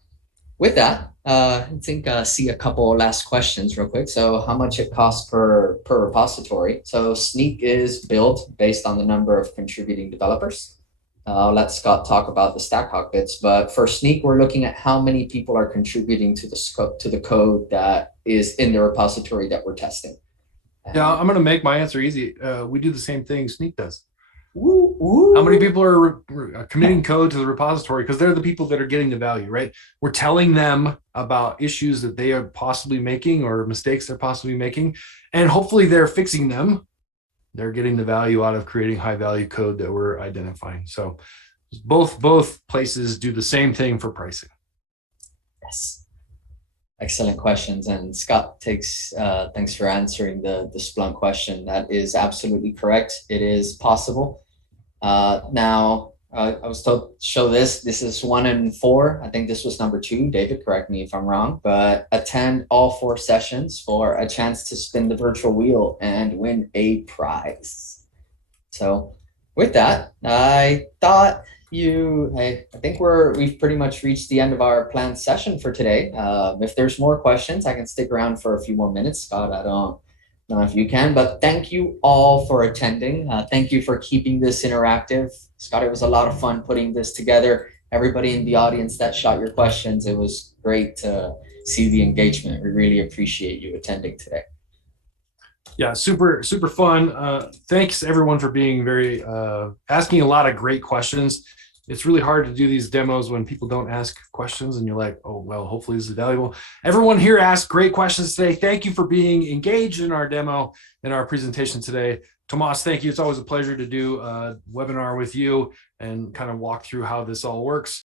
with that, I think see a couple last questions real quick. So how much it costs per repository? So Snyk is built based on the number of contributing developers. I'll let Scott talk about the Stackhawk bits, but for Snyk, we're looking at how many people are contributing to the scope, to the code that is in the repository that we're testing. Yeah, I'm going to make my answer easy. We do the same thing Snyk does. Woo, woo. How many people are committing code to the repository? Because they're the people that are getting the value, right? We're telling them about issues that they are possibly making or mistakes they're possibly making, and hopefully they're fixing them. They're getting the value out of creating high value code that we're identifying. So both places do the same thing for pricing. Yes. Excellent questions. And Scott takes, thanks for answering the Splunk question. That is absolutely correct. It is possible. Now, I was told to show this. This is 1 in 4. I think this was number 2. David, correct me if I'm wrong, but attend all 4 sessions for a chance to spin the virtual wheel and win a prize. So with that, I thought I think we've pretty much reached the end of our planned session for today. If there's more questions, I can stick around for a few more minutes. Scott, I don't know if you can, but thank you all for attending. Thank you for keeping this interactive. Scott, it was a lot of fun putting this together. Everybody in the audience that shot your questions, it was great to see the engagement. We really appreciate you attending today. Yeah, super fun. Thanks everyone for being very asking a lot of great questions. It's really hard to do these demos when people don't ask questions and you're like, oh, well, hopefully this is valuable. Everyone here asked great questions today. Thank you for being engaged in our demo and our presentation today. Tomas, thank you. It's always a pleasure to do a webinar with you and kind of walk through how this all works.